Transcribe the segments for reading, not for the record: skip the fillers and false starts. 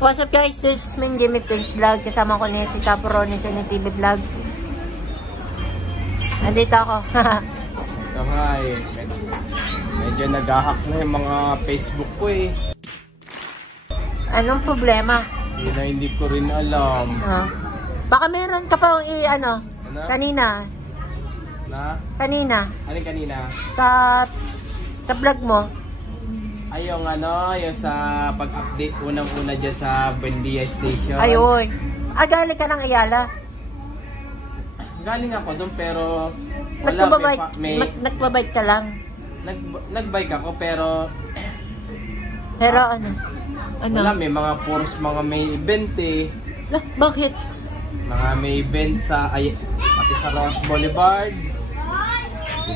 What's up guys, this is Ming Jimmy Twins Vlog. Kasama ko ni si Capron sa TV Vlog. Andito ako. Ito nga eh. Medyo nag-hack na yung mga Facebook ko eh. Anong problema? Hindi ko rin alam. Baka meron ka pa ano? Kanina. Na? Kanina. Alin kanina? Sa vlog mo. Ay, yung sa pag-update unang-una dyan sa Buendia Station. Ayun. Galing ka ng Ayala? Galing ako doon pero wala. Nagbabike ka lang? Nagbike ako pero ano? Wala, may mga puros mga may event eh. Bakit? Mga may event pati sa Ross Boulevard.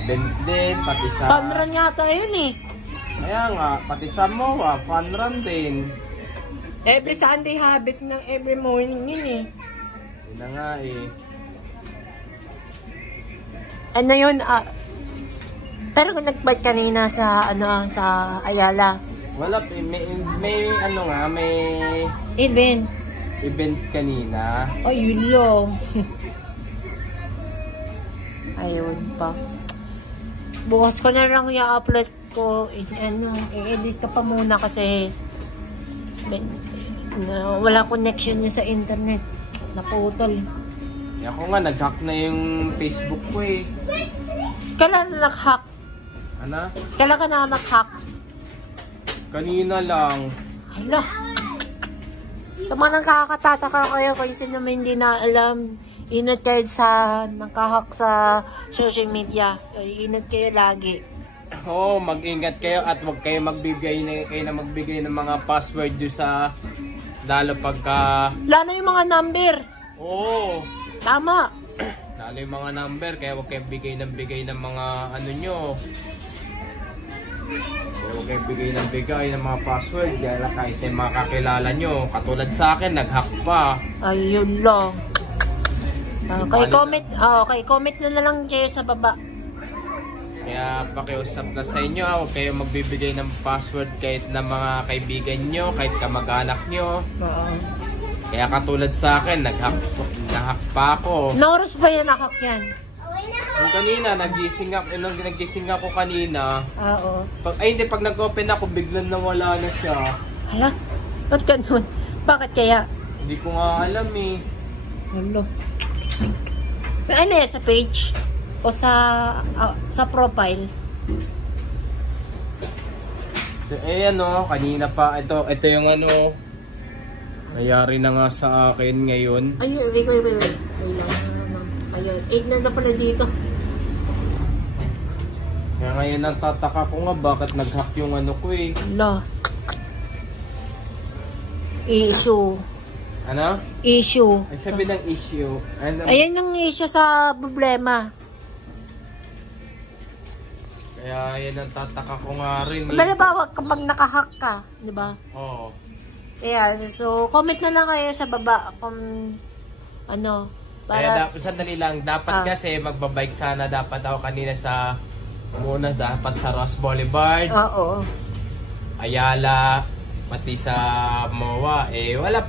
Event din, pati sa... Panran yata yun eh. Kaya nga, pati sa MOA, fun run din. Every Sunday habit ng every morning yun eh. Yun na nga eh. Ano yun? Pero kung nag-bike kanina sa sa Ayala. Wala, may Event kanina. Ay, yun lang. Ayun pa. Bukas ko na lang i-upload ko. I-edit ka pa muna kasi wala connection yun sa internet. Naputol. Ako nga, nag-hack na yung Facebook ko eh. Kailan na nag-hack? Ano? Kailan ka na nag-hack? Kanina lang. Hala. Sa mga nakakatataka kayo kung sino may hindi na alam, ingat kayo sa nakahack sa social media. Ingat kayo lagi. Oo, mag-ingat kayo at huwag kayo magbigay ng mga password doon sa lalo pagka... Lalo yung mga number. Oo. Tama. Lalo yung mga number, kaya huwag kayo bigay ng mga ano nyo. Huwag kayo bigay ng mga password dahil kahit yung mga kakilala nyo. Katulad sa akin, nag-hack pa. Ayun lang. Comment na lang kayo sa baba. Kaya pakiusap na sa inyo, huwag kayo magbibigay ng password kahit na mga kaibigan nyo, kahit kamag-anak nyo. Kaya katulad sa akin, nag-hack pa ako. Noros ba yan nahack yan? Yung kanina, nagising ako kanina. Oo. Pag nag-open ako, biglang nawala na siya. Hala? Ba't ganun? Bakit kaya? Hindi ko nga alam eh. Hello. So, ano yan? Sa page? O sa profile? So, kanina pa. Ito yung nangyari na nga sa akin ngayon. Ay, wait. Ayun, ignan na pala dito. Kaya ngayon natataka ko nga bakit nag-hack yung ko eh. Hala. Issue. Ano? Issue. Ay sabi ng issue. Ayan ang issue sa problema. Kaya yan ang tataka ko nga rin. Halimbawa kapag nakahack ka, di ba? Oo. Ayan, so comment na lang kayo sa baba kung Kaya sandali lang, dapat kasi magbabike sana dapat ako kanina dapat sa Ross Boulevard. Oo. Ayala, pati sa MOA. Wala.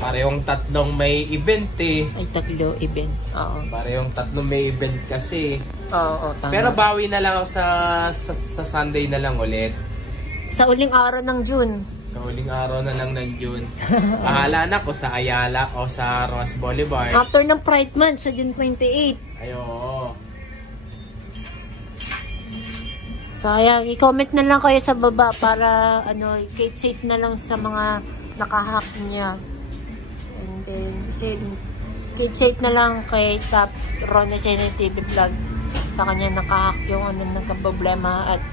Parehong tatlong may event eh. Ay, tatlo event. Oo. Parehong tatlong may event kasi. Oo, tama. Pero bawi na lang ako sa Sunday na lang ulit. Sa uling araw ng June. Sa uling araw na lang ng June. Bahala na ko sa Ayala o sa Ross Boulevard. After ng Pride Month sa June 28. Ayo. So, ayan, i-comment na lang kayo sa baba para keep safe na lang sa mga nakahack niya. And then, keep safe na lang kay Cap Ronesen TV Vlog. Sa kanya nakahack yung nagka-problema at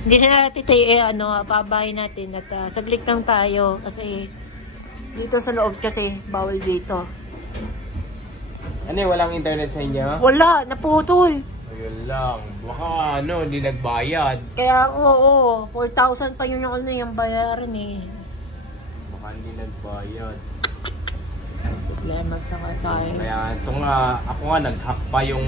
hindi na natin tayo pabahay natin at saglit lang tayo kasi dito sa loob kasi bawal dito. Walang internet sa inyo? Wala, naputol. Ayun lang. Baka hindi nagbayad. Kaya 4,000 pa yun yung bayaran eh. Baka hindi nagbayad. Problema na tayo. Kaya ako nga nag-hack pa yung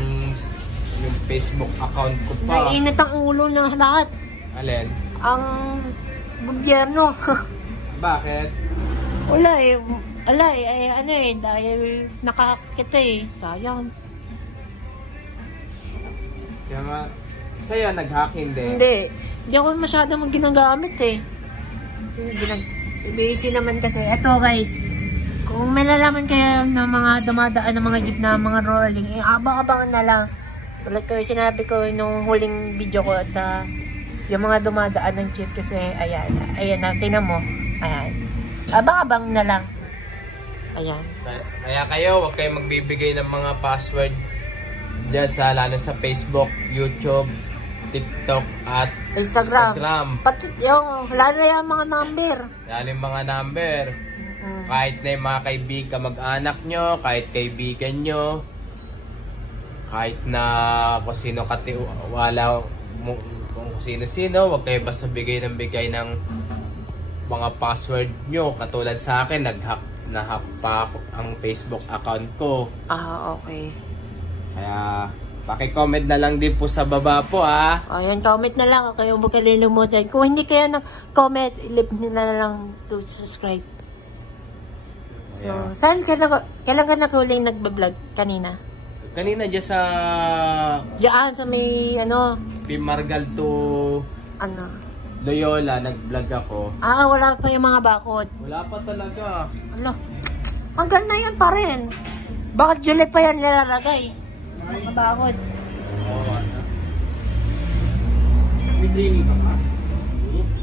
Facebook account ko pa. Naiinit ang ulo ng lahat. Alin? Ang gobyerno. Bakit? Wala eh. Wala eh. Ano eh. Dahil nakakita eh. Sayang. Kaya nga, sa'yo, nag-hack hindi? Hindi ako masyadong ginagamit eh. Busy naman kasi. Ito guys. Kung may nalaman kayo ng mga dumadaan ng mga jeep na mga rolling, eh, abang-abangan na lang. Tulad ko sinabi ko nung huling video ko at yung mga dumadaan ng jeep kasi ayan na, tingnan mo. Ayan. Abang-abang na lang. Ayan. Kaya kayo, huwag kayong magbibigay ng mga password dyan sa, lalo sa Facebook, YouTube, TikTok, at Instagram. Pati yung, lalo yung mga number. Lalo yung mga number. Kahit na yung mga kaibigan, mag-anak nyo, kahit kaibigan nyo, kahit na kung sino katiwala, kung sino-sino, huwag kayo basta bigay ng mga password nyo. Katulad sa akin, nahack pa ang Facebook account ko. Okay. Kaya, paki-comment na lang din po sa baba po, ha. Ayan, comment na lang. Kayo huwag kalilimutan. Kung hindi kayo nag-comment, ilip nyo na lang to subscribe. So, kailan ka naghuling nagbablog? Kanina? Kanina dyan sa... Diyan, sa may, Pimargal to... Loyola, nag-vlog ako. Wala pa yung mga bakod. Wala pa talaga. Ala, hanggang na yan pa rin. Bakit July pa yan nilalagay? Mga bakod. May training ka pa?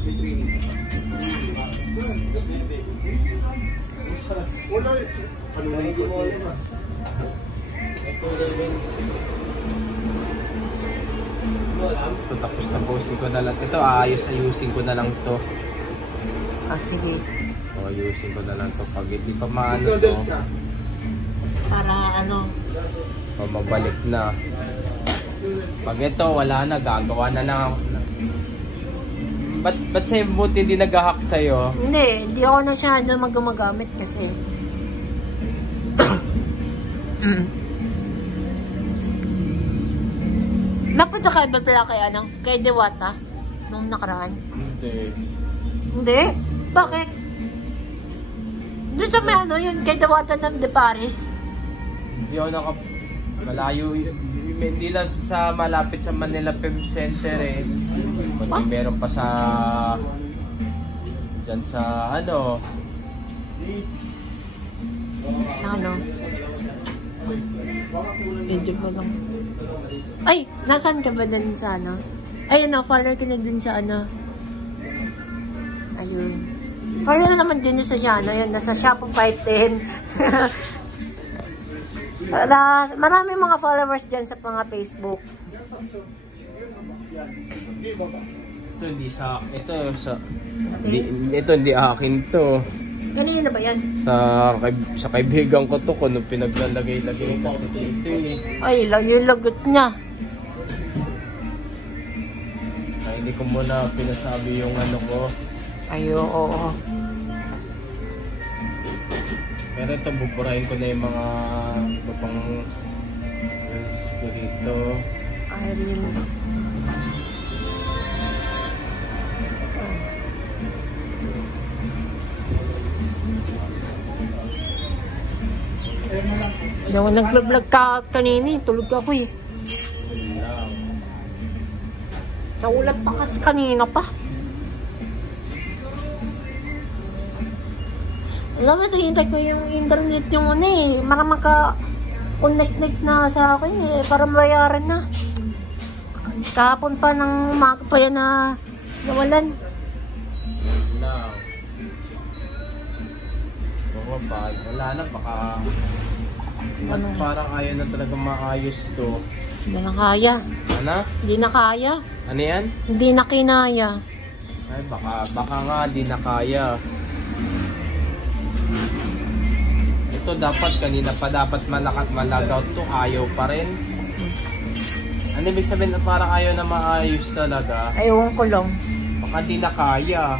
May training ka pa? Wala. Ito, tapos tapusin ko na lang. Ito, ayusin ko na lang to. Sige. Ayusin ko na lang to. Pag hindi pa maano to. Para Pag magbalik na. Pag ito, wala na. Gagawa na lang ako. Ba't sa'yo buti hindi nag-hack sa'yo? Hindi ako na siya gumagamit kasi. Napunta ka ba pala kay Dewata? Nung nakaraan? Hindi? Bakit? Doon sa may yun, kay Dewata ng De Paris? Hindi ako malayo. Hindi lang sa malapit sa Manila Film Center eh. Kundi meron pa sa dyan sa medyo pa lang. Ay, nasaan ka ba dun sa Ayun follower ka na dun sa ayun. Follower na naman din sa siya, yun, nasa Shop 510. Marami mga followers dyan sa mga Facebook. Ito hindi akin to. Kanina ba yan? Sa kaibigan ko to kung pinaglalagay-lagay kasi dito eh. Ay, yung lagot niya. Ay, hindi ko muna pinasabi yung ko. Ay, oo. Pero ito, buburahin ko na yung mga iba pang reels ko dito. Reels. Hindi ako nag-vlog kanina. Tulog ako eh. Naulat pa kasi kanina pa. Alam mo, hintay ko yung internet yung para maka-connect na sa akin para mabayaran na. Kahapon pa ng umaga pa yan na nawalan. Wala na, baka parang ayaw na talaga maayos to. Hindi na kaya. Hindi na kaya. Ano yan? Hindi na kinaya. Ay, baka nga hindi na kaya. Ito dapat kanina pa dapat malagaw to, ayaw pa rin. Ano ibig sabihin na parang ayaw na maayos talaga? Ayaw ko lang. Baka di na kaya.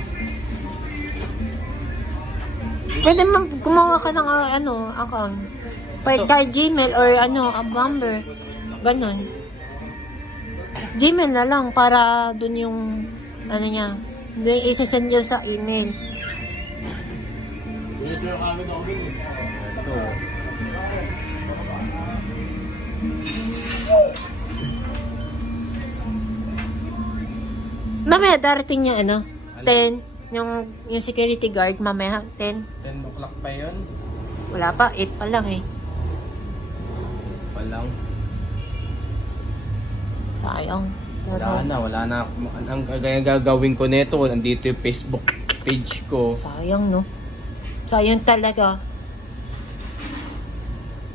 Pwede gumawa ka ng account. Pwede kay Gmail or a Bumble. Ganon. Gmail na lang para dun yung niya. Doon isasend yun sa email. Ito. Mamaya darating yung ano, 10. Yung security guard, mamaya 10. 10 o'clock pa yun? Wala pa, 8 pa lang eh. Pa lang. Sayang. Wala na. Ang gagawin ko nito, nandito yung Facebook page ko. Sayang, no? Sayang talaga.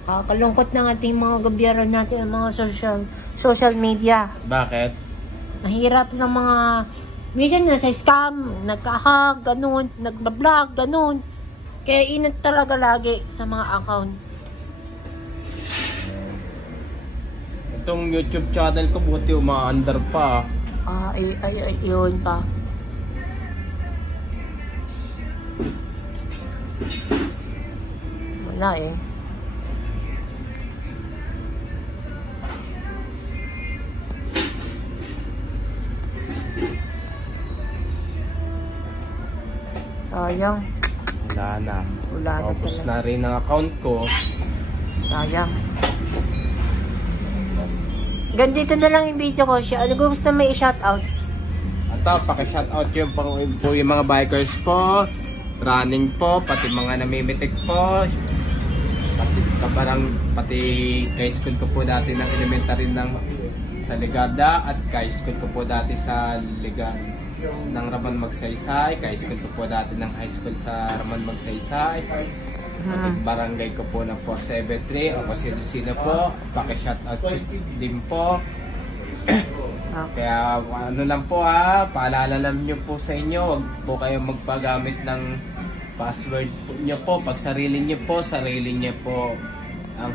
Kakalungkot ng ating mga gobyerno natin, mga social media. Bakit? Mahirap ng mga, minsan nasa scam, nagka-hack, ganun, nagbablog, ganun. Kaya ingat talaga lagi sa mga account. Itong YouTube channel ko, buti uma-under pa. Yun pa. Wala eh. Sayang. Wala na. Tapos talaga. na rin ang account ko. Sayang. Ganito na lang yung video ko. Ano gusto may i-shoutout? At paki-shoutout yung mga bikers po, running po, pati mga namimitik po, pati kay school ko po dati ng elementary sa Ligarda at kay school ko po dati sa Ligarda ng Raman Magsaysay, kay school ko po dati ng high school sa Raman Magsaysay. Barangay ko po ng 473 ako si Lucino po, paki-shoutout din po. Kaya ano lang po paalala lang nyo po sa inyo, huwag po kayo magpagamit ng password nyo po, pag sarili nyo po ang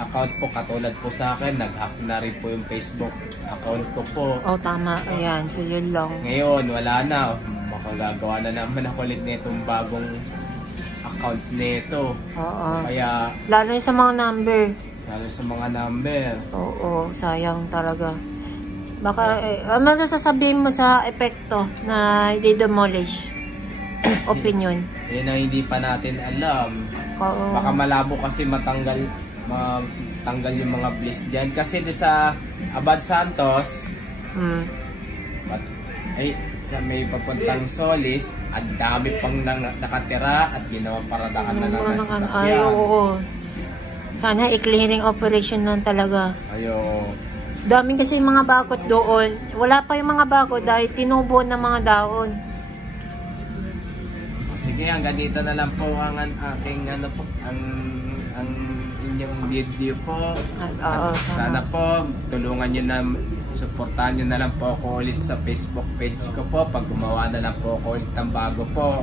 account po. Katulad po sa akin, nag-hack na rin po yung Facebook account ko po. Tama, ayan, so yun lang. Ngayon wala na, makagagawa na naman ako ulit na itong bagong account nito. Kaya lalo sa mga number. Oo, sayang talaga. Baka ano sasabihin mo sa epekto na i-demolish? Opinion. Yan ang hindi pa natin alam. Baka malabo kasi matanggal yung mga bliss dyan. Kasi sa Abad Santos, sa may papuntang Solis, ang dami pang nakatira at ginawa paradahan na lang ng sasakyan. Ay, oo. Sana i-clearing operation nun talaga. Ayo. Daming kasi mga bakod doon. Wala pa yung mga bakod dahil tinubo ng mga daon. Sige, hanggang dito na lang po ang aking ang inyong video po. Sana po tulungan nyo na, suportahan nyo na lang po ako ulit sa Facebook page ko po. Pag gumawa na lang po ako ulit ng bago po.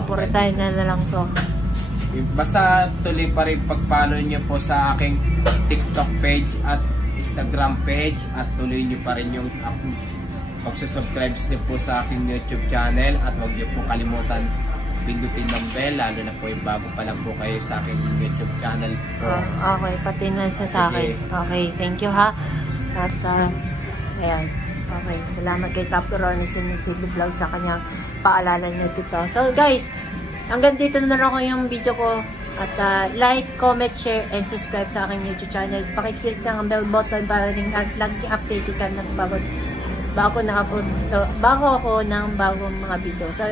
Suportahan na lang to. Basta tuloy pa rin pag-follow nyo po sa aking TikTok page at Instagram page, at tuloy nyo pa rin yung pag-subscribe nyo po sa aking YouTube channel, at huwag nyo po kalimutan pindutin ng bell, lalo na po yung bago pa lang po kayo sa aking YouTube channel po. Okay, pati na sa akin. Okay, thank you ha. At ayan, okay, salamat kay Top Ronison TV Vlog sa kanyang paalala nyo dito. So guys, hanggang dito na lang ako yung video ko. At like, comment, share, and subscribe sa aking YouTube channel. Pakiclick ng bell button para rin lagi update ka ng bago ako ng bagong mga video. So,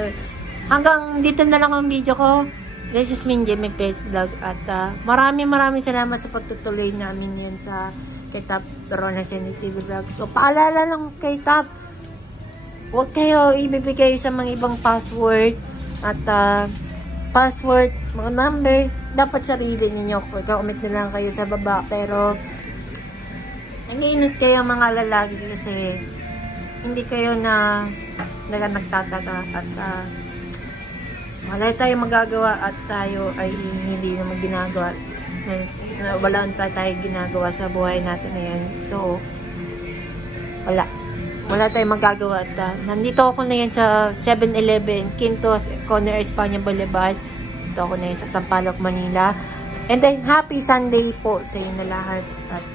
hanggang dito na lang ang video ko. This is Min Jamie Face Vlog. At maraming salamat sa pagtutuloy namin yan sa kay Top Ronison TV Vlog. So, paalala lang kay Top, huwag kayo ibibigay sa mga ibang password. At password, mga number, dapat sarili ninyo. Comment na lang kayo sa baba. Pero nag-iinit kayo mga lalaki kasi hindi kayo na nagtataka at wala tayong magagawa at tayo ay hindi naman ginagawa. Wala tayo ginagawa sa buhay natin na yan. So, wala tayong magagawa. At nandito ako na yan sa 7-Eleven, Quintos, Corner Espanya Boulevard. Dito ako na yan sa Sampaloc, Manila. And then, happy Sunday po sa inyo na lahat. At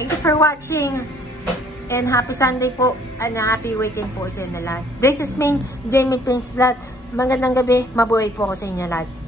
thank you for watching. And happy Sunday po. And happy weekend po sa inyo na lahat. This is me, Jamie Prince Vlog. Magandang gabi. Mabuhay po ako sa inyo lahat.